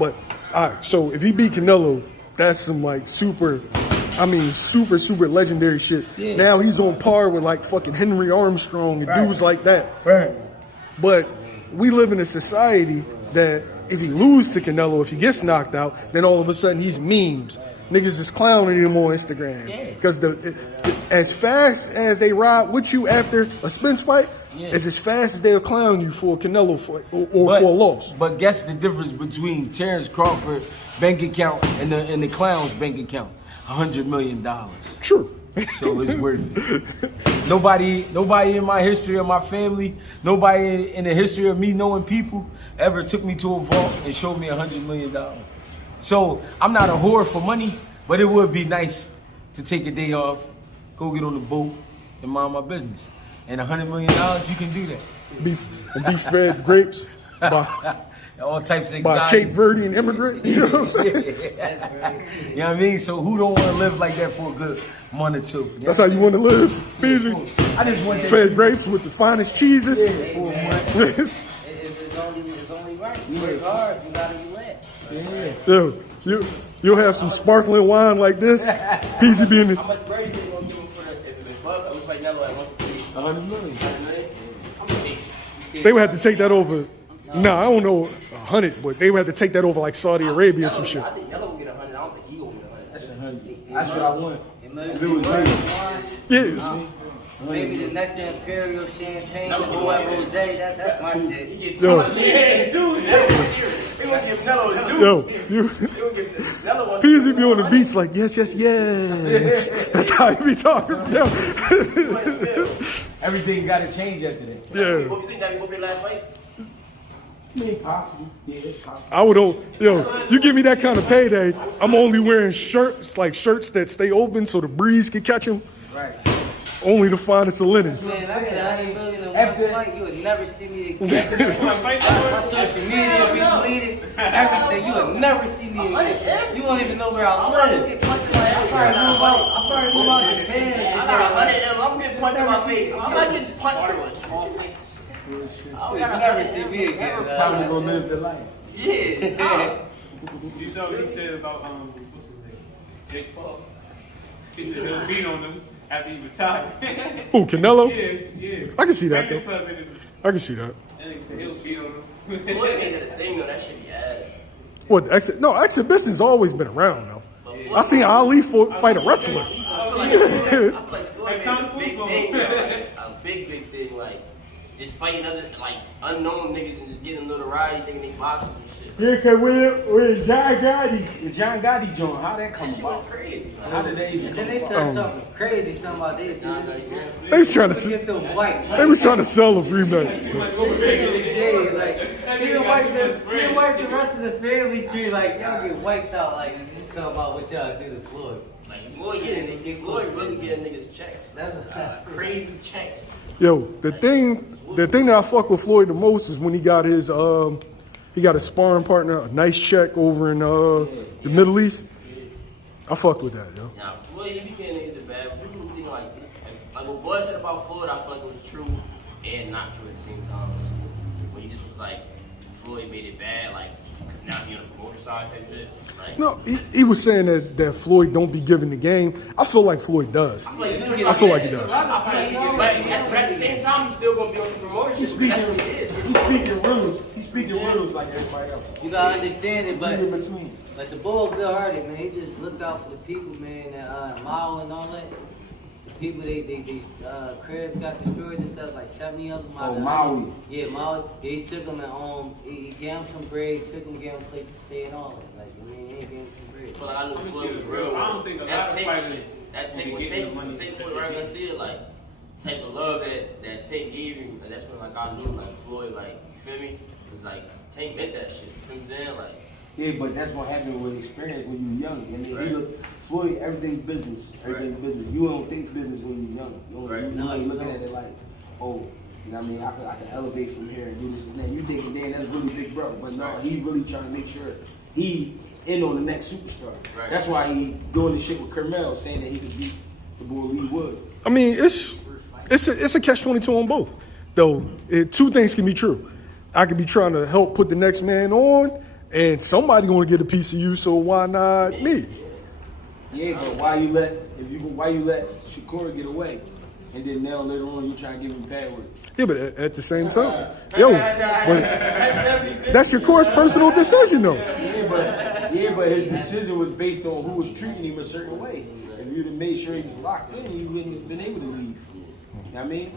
But all right, so if he beat Canelo, that's some like super legendary shit. Yeah. Now he's on par with like fucking Henry Armstrong and dudes like that. Right. But we live in a society that if he loses to Canelo, if he gets knocked out, then all of a sudden he's memes. Niggas is clowning him on Instagram. Because as fast as they ride with you after a Spence fight, is as fast as they'll clown you for a Canelo fight or for a loss. But guess the difference between Terence Crawford bank account and the clown's bank account? $100 million. True. So it's worth it. Nobody in my history of my family, nobody in the history of me knowing people ever took me to a vault and showed me $100 million. So I'm not a whore for money, but it would be nice to take a day off, go get on the boat, and mind my business. And $100 million, you can do that. Be fed grapes by all types of by Cape Verdean immigrant. You know what I'm saying? You know what I mean? So who don't want to live like that for a good month or two? That's how you want to live, Fiji. I just want that fed grapes with the finest cheeses. It's only right. You work hard, you gotta be lit. Yo, you'll have some sparkling wine like this. Peasy being the. How much bread you gonna give him for the club? It looks like Canelo at 100 million. They would have to take that over. Nah, I don't know 100, but they would have to take that over like Saudi Arabia or some shit. I think Canelo will get 100. I don't think he will get 100. That's 100. That's what I want. If it was Yeah. maybe the Nectar Imperial Champagne, the Moet Rosé, that's my shit. Yo, Peasy be on the beach like, yes. That's how he be talking. Everything got to change after that. Yeah. You think that will be last fight? Possible. Yeah, it's possible. I would, you give me that kind of payday, I'm only wearing shirts that stay open so the breeze can catch them. Right. Only the finest of linens. Man, I get $100 million in one fight, you would never see me again. My social media be deleted, everything, you would never see me again. You won't even know where I live. I'll probably move out the bed. I got 100 I'm getting punched in my face. I'm not getting punched for all types of shit. You would never see me again. It's time to go live the life. Yeah. You saw what he said about what's his name? Jake Paul. He said he'll beat on him after he retired. Who, Canelo? Yeah. I can see that though. I can see that. He'll beat on him. What made it a thing though? That shit be ass. What, exhibition's always been around though. I seen Ali fight a wrestler. I feel like Floyd made a big thing, a big thing, like just fighting other like unknown niggas and just getting notoriety, thinking they boxers and shit. Yeah, cause we're John Gotti. The John Gotti joint, how that come That shit about? was crazy. How did they even And then they started talking crazy, talking about They was trying to get them white. they was trying to sell a rematch. Yeah, like you wipe the rest of the family tree, like y'all get wiped out, like talking about what y'all do to Floyd. Like Floyd really getting niggas checks. That's crazy checks. Yo, the thing that I fuck with Floyd the most is when he got his sparring partner a nice check over in the Middle East. I fucked with that, yo. Now Floyd, he be getting niggas the bad. People think like what Boyd said about Floyd, I feel like it was true and not true at the same time. When he just was like Floyd made it bad, like now he on the promoter side type shit. Like, No, he was saying that Floyd don't be giving the game. I feel like Floyd does. I feel like he does. But at the same time, he's still gonna be on some promoter shit. He's speaking rules. He's speaking rules like everybody else. You gotta understand it, but In between. the bull Bill Hardy, man, he just looked out for the people, man. That Mao and all that. The people, they cribs got destroyed and stuff, like 70 of them. Oh, Maui. Yeah, Maui. He took them at he gave him some bread, gave him a place to stay and all that. Like, I mean, he ain't gave him some bread. But I knew Floyd was real. I don't think a lot of fighters Take Floyd right when I see it, like type of love that Tank gave him. That's when like I knew like Floyd, like you feel me? Cause like Tank meant that shit. You feel me saying? Like. Yeah, but that's what happened with experience when you're young. And then he look, Floyd, everything's business. Everything's business. You don't think business when you're young. You don't looking at it like, oh, you know what I mean? I can elevate from here and do this and that. You thinking, damn, that's really big bro. But no, he really trying to make sure he in on the next superstar. Right. That's why he doing this shit with Carmel, saying that he could beat the boy Lee Wood. I mean, it's a catch-22 on both. Though two things can be true. I could be trying to help put the next man on, And somebody gonna get a piece of you, so why not me? Yeah, but why you let Shakur get away, and then now later on you try to give him pad work? Yeah, but at the same time, yo, that's your course personal decision though. Yeah, but his decision was based on who was treating him a certain way. If you'd have made sure he was locked in, you wouldn't have been able to leave. You know what I mean?